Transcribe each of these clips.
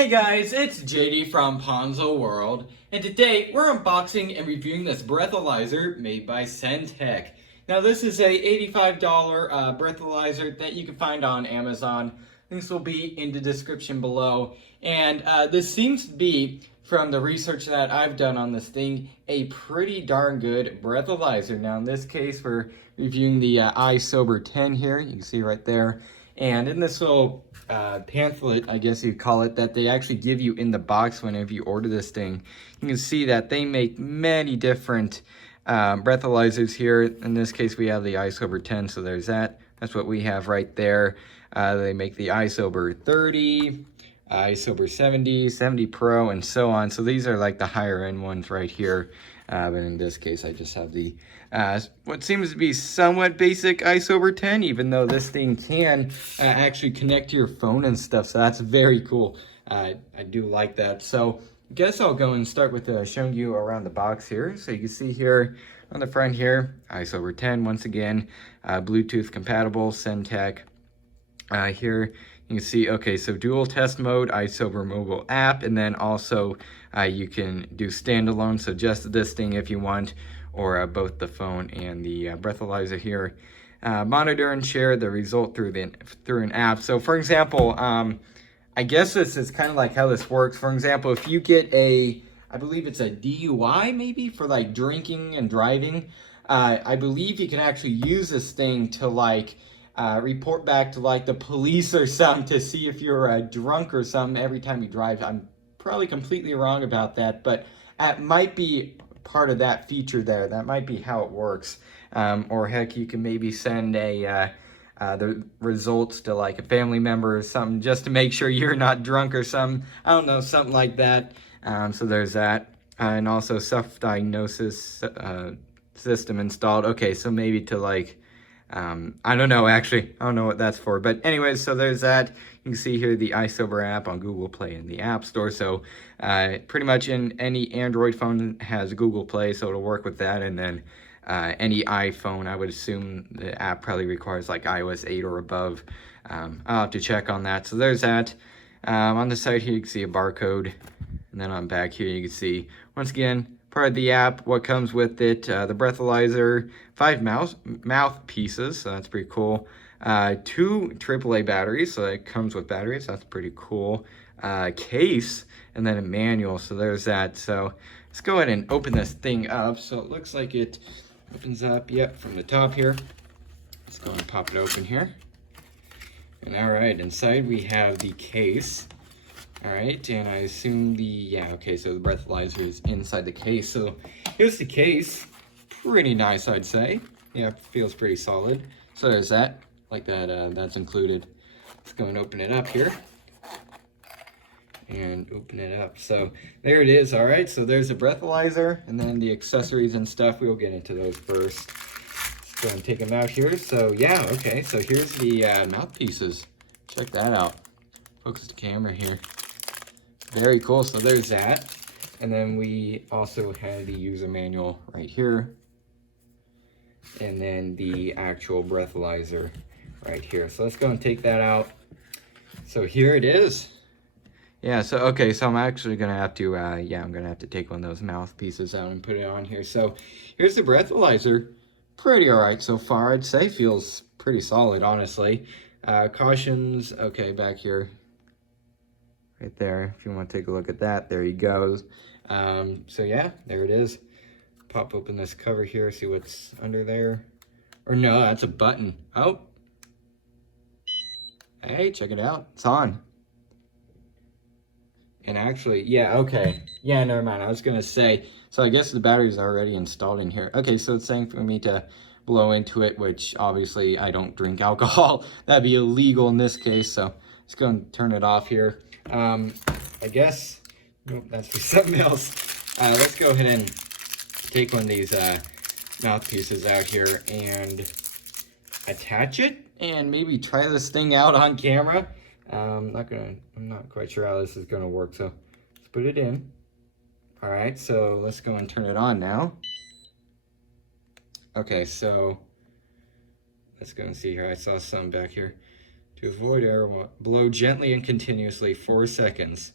Hey guys, it's JD from Ponzo World, and today we're unboxing and reviewing this breathalyzer made by Centec. Now this is a $85 breathalyzer that you can find on Amazon. Links will be in the description below. And this seems to be, from the research that I've done on this thing, a pretty darn good breathalyzer. Now in this case, we're reviewing the iSober 10 here. You can see right there. And in this little pamphlet, I guess you'd call it, that they actually give you in the box whenever you order this thing, you can see that they make many different breathalyzers here. In this case, we have the iSober 10, so there's that. That's what we have right there. They make the iSober 30, iSober 70, 70 Pro, and so on. So these are like the higher end ones right here. But in this case, I just have the what seems to be somewhat basic iSober 10, even though this thing can actually connect to your phone and stuff. So that's very cool. I do like that. So I guess I'll go and start with showing you around the box here. So you can see here on the front here, iSober 10, once again, Bluetooth compatible, Centec. Here you can see, okay, so dual test mode, iSober mobile app, and then also you can do standalone, so just this thing if you want, or both the phone and the breathalyzer here. Monitor and share the result through an app. So for example, I guess this is kind of like how this works. For example, if you get I believe it's a DUI maybe for like drinking and driving, I believe you can actually use this thing to like report back to like the police or something to see if you're drunk or something every time you drive. I'm probably completely wrong about that, but it might be part of that feature there. That might be how it works. Or heck, you can maybe send the results to like a family member or something just to make sure you're not drunk or something. I don't know, something like that. So there's that. And also Self-Diagnosis system installed. Okay, so maybe to like I don't know, actually. I don't know what that's for. But anyways, so there's that. You can see here the iSober app on Google Play and the App Store. So pretty much in any Android phone has Google Play, so it'll work with that. And then any iPhone, I would assume the app probably requires like iOS 8 or above. I'll have to check on that. So there's that. On the side here, you can see a barcode. And then on back here, you can see, once again, part of the app, what comes with it, the breathalyzer, 5 mouthpieces, so that's pretty cool. 2 AAA batteries, so it comes with batteries, that's pretty cool. Case, and then a manual, so there's that. So let's go ahead and open this thing up. So it looks like it opens up, yep, from the top here. Let's go and pop it open here. And all right, inside we have the case. All right, and I assume okay, so the breathalyzer is inside the case. So here's the case. Pretty nice, I'd say. Yeah, feels pretty solid. So there's that, like that, that's included. Let's go and open it up here. And open it up. So there it is, all right. So there's the breathalyzer, and then the accessories and stuff. We'll get into those first. Let's go and take them out here. So yeah, okay, so here's the mouthpieces. Check that out. Focus the camera here. Very cool, so there's that. And then we also have the user manual right here. And then the actual breathalyzer right here. So let's go and take that out. So here it is. Yeah, so okay, so I'm actually gonna have to, I'm gonna have to take one of those mouthpieces out and put it on here. So here's the breathalyzer. Pretty all right so far, I'd say. Feels pretty solid, honestly. Cautions, okay, back here. Right there, if you want to take a look at that, there he goes. So yeah, there it is. Pop open this cover here, see what's under there. Or no, that's a button. Oh. Hey, check it out, it's on. And actually, yeah, okay. Yeah, never mind, I was gonna say, so I guess the battery's already installed in here. Okay, so it's saying for me to blow into it, which obviously I don't drink alcohol. That'd be illegal in this case, so let's go and turn it off here. I guess, nope, that's for something else. Let's go ahead and take one of these mouthpieces out here and attach it and maybe try this thing out on camera. I'm not quite sure how this is gonna work, so let's put it in. All right, so let's go and turn it on now. Okay, so let's go and see here. I saw some back here. To avoid air, blow gently and continuously 4 seconds.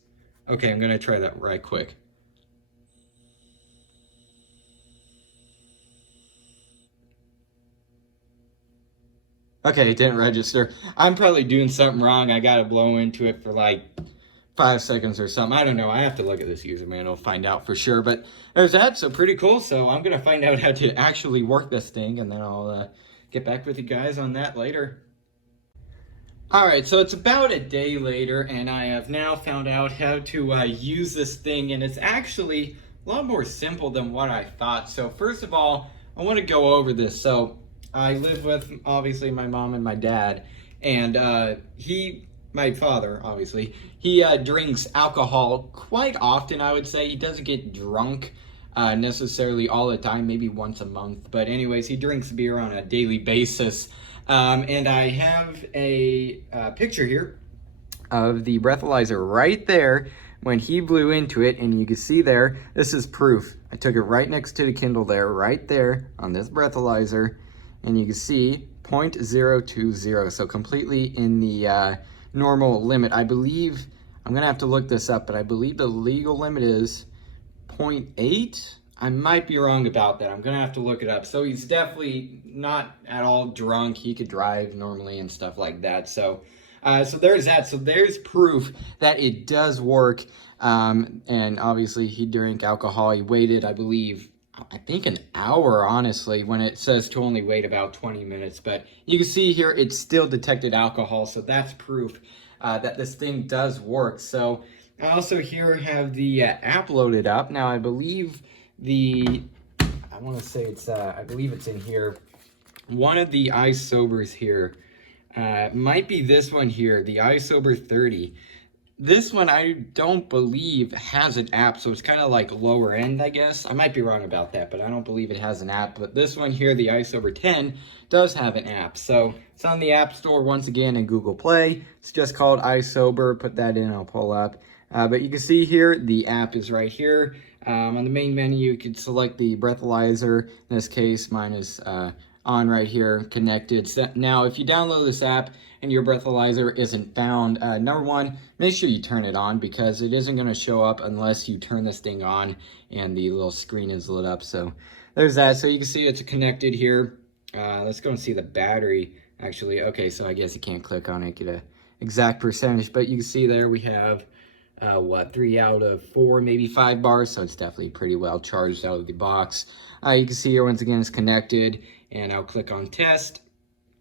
Okay, I'm gonna try that right quick. Okay, it didn't register. I'm probably doing something wrong. I gotta blow into it for like 5 seconds or something. I don't know. I have to look at this user manual, find out for sure. But there's that, so pretty cool. So I'm gonna find out how to actually work this thing, and then I'll get back with you guys on that later. Alright, so it's about a day later, and I have now found out how to use this thing, and it's actually a lot more simple than what I thought. So first of all, I want to go over this. So I live with, obviously, my mom and my dad, and my father, obviously, he drinks alcohol quite often, I would say. He doesn't get drunk necessarily all the time, maybe once a month. But anyways, he drinks beer on a daily basis. And I have a picture here of the breathalyzer right there when he blew into it, and you can see there, this is proof. I took it right next to the Kindle there, right there on this breathalyzer, and you can see 0.020, so completely in the normal limit. I believe, I'm gonna have to look this up, but I believe the legal limit is 0.8. I might be wrong about that. I'm gonna have to look it up. So he's definitely not at all drunk. He could drive normally and stuff like that. So there's that. So there's proof that it does work. And obviously he drank alcohol. He waited, I think an hour, honestly, when it says to only wait about 20 minutes. But you can see here, it still detected alcohol. So that's proof that this thing does work. So I also here have the app loaded up. Now I believe I want to say it's, I believe it's in here. One of the iSobers here might be this one here, the iSober 30. This one I don't believe has an app, so it's kind of like lower end, I guess. I might be wrong about that, but I don't believe it has an app. But this one here, the iSober 10, does have an app. So it's on the App Store once again in Google Play. It's just called iSober. Put that in, I'll pull up. But you can see here, the app is right here. On the main menu, you can select the breathalyzer. In this case, mine is on right here, connected. So now, if you download this app and your breathalyzer isn't found, number one, make sure you turn it on, because it isn't going to show up unless you turn this thing on and the little screen is lit up. So there's that. So you can see it's connected here. Let's go and see the battery, actually. Okay, so I guess you can't click on it, get an exact percentage, but you can see there we have 3 out of 4, maybe 5 bars, so it's definitely pretty well charged out of the box. You can see here, once again, it's connected, and I'll click on test.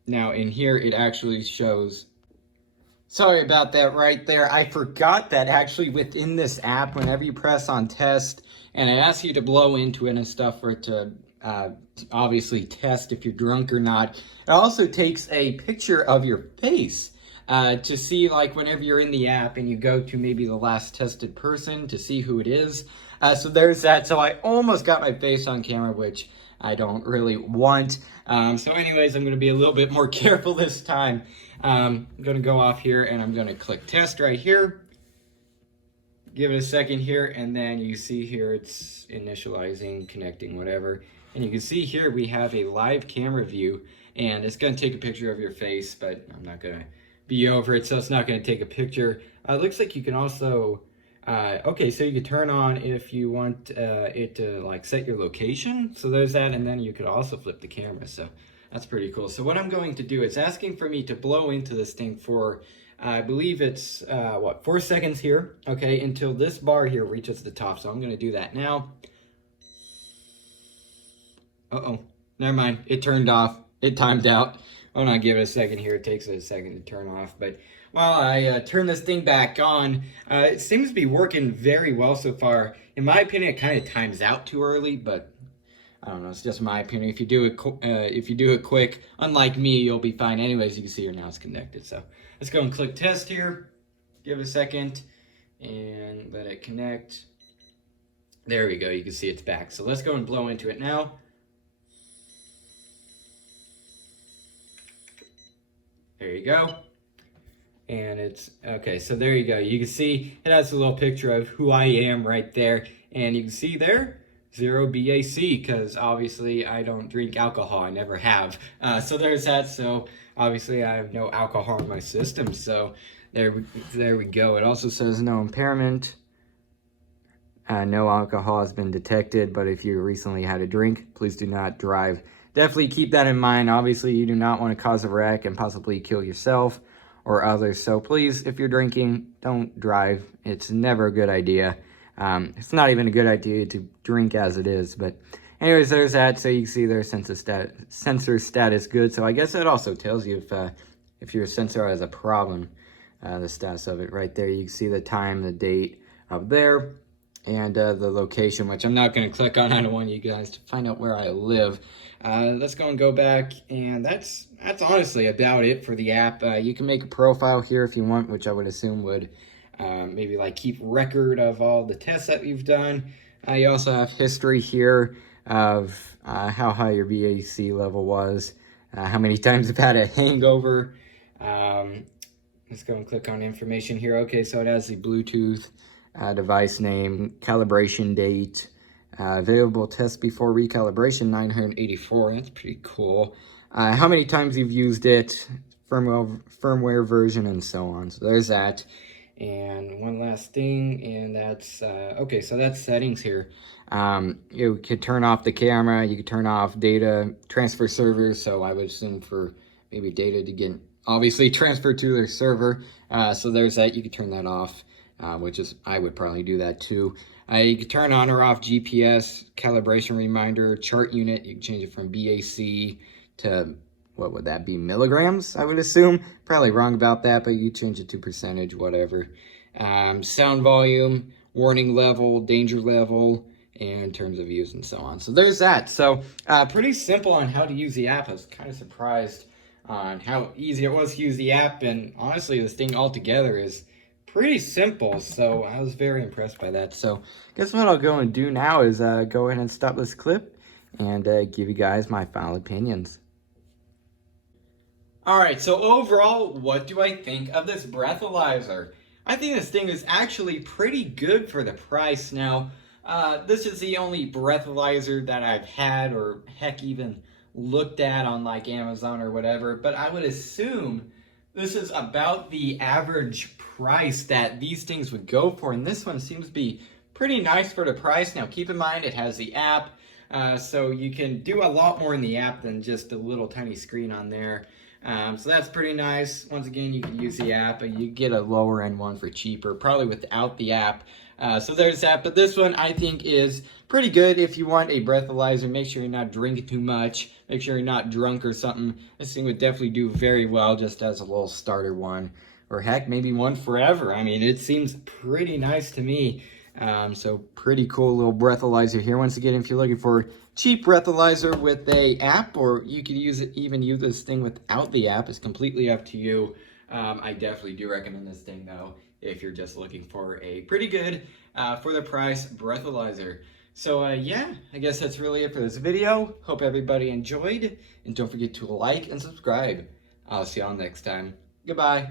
Now in here, it actually shows, sorry about that right there, I forgot that actually within this app, whenever you press on test, and it asks you to blow into it and stuff for it to obviously test if you're drunk or not, it also takes a picture of your face. To see, like, whenever you're in the app and you go to maybe the last tested person to see who it is. So there's that. So I almost got my face on camera, which I don't really want. So anyways, I'm going to be a little bit more careful this time. I'm going to go off here and I'm going to click test right here. Give it a second here, and then you see here it's initializing, connecting, whatever. And you can see here we have a live camera view, and it's going to take a picture of your face, but I'm not going to be over it, so it's not going to take a picture. It looks like you can also, okay, so you can turn on if you want it to like set your location. So there's that, and then you could also flip the camera. So that's pretty cool. So what I'm going to do is asking for me to blow into this thing for, I believe it's, 4 seconds here, okay, until this bar here reaches the top. So I'm going to do that now. Uh-oh, never mind. It turned off. It timed out. Hold on, give it a second here. It takes a second to turn off. But while I turn this thing back on, it seems to be working very well so far. In my opinion, it kind of times out too early, but I don't know. It's just my opinion. If you do it quick, unlike me, you'll be fine. Anyways, you can see here now it's connected. So let's go and click test here. Give it a second and let it connect. There we go. You can see it's back. So let's go and blow into it now. There you go. And it's, okay, so there you go. You can see it has a little picture of who I am right there. And you can see there, 0 BAC, because obviously I don't drink alcohol. I never have. So there's that. So obviously I have no alcohol in my system. So there we go. It also says no impairment. No alcohol has been detected, but if you recently had a drink, please do not drive. Definitely keep that in mind. Obviously, you do not want to cause a wreck and possibly kill yourself or others. So please, if you're drinking, don't drive. It's never a good idea. It's not even a good idea to drink as it is. But anyways, there's that. So you can see their sensor status good. So I guess that also tells you if your sensor has a problem, the status of it right there. You can see the time, the date up there, and the location, which I'm not going to click on. I don't want you guys to find out where I live. Let's go back, and that's honestly about it for the app. You can make a profile here if you want, which I would assume would maybe like keep record of all the tests that you've done. You also have history here of how high your BAC level was, how many times you've had a hangover. Let's go and click on information here. Okay, so it has the Bluetooth device name, calibration date, available test before recalibration, 984. That's pretty cool. How many times you've used it, firmware version, and so on. So there's that. And one last thing, and that's, okay, so that's settings here. You could turn off the camera, you could turn off data transfer servers, so I would assume for maybe data to get obviously transferred to their server. So there's that, you could turn that off, which is, I would probably do that too. You could turn on or off GPS, calibration reminder, chart unit, you can change it from BAC to, what would that be, milligrams, I would assume. Probably wrong about that, but you change it to percentage, whatever. Sound volume, warning level, danger level, and terms of use, and so on. So there's that. So pretty simple on how to use the app. I was kind of surprised on how easy it was to use the app, and honestly, this thing altogether is pretty simple, so I was very impressed by that. So guess what I'll go and do now is go ahead and stop this clip and give you guys my final opinions. Alright, so overall, what do I think of this breathalyzer? I think this thing is actually pretty good for the price. Now, this is the only breathalyzer that I've had, or heck, even looked at on like Amazon or whatever, but I would assume this is about the average price that these things would go for, and this one seems to be pretty nice for the price. Now, keep in mind, it has the app, so you can do a lot more in the app than just a little tiny screen on there. So that's pretty nice. Once again, you can use the app, but you get a lower end one for cheaper, probably without the app. So there's that, but this one I think is pretty good if you want a breathalyzer. Make sure you're not drinking too much, make sure you're not drunk or something. This thing would definitely do very well just as a little starter one, or heck, maybe one forever. I mean, it seems pretty nice to me. So pretty cool little breathalyzer here. Once again, if you're looking for cheap breathalyzer with a app, or you could use this thing without the app, it's completely up to you. I definitely do recommend this thing though, if you're just looking for a pretty good, for the price breathalyzer. So yeah, I guess that's really it for this video. Hope everybody enjoyed, and don't forget to like and subscribe. I'll see y'all next time. Goodbye.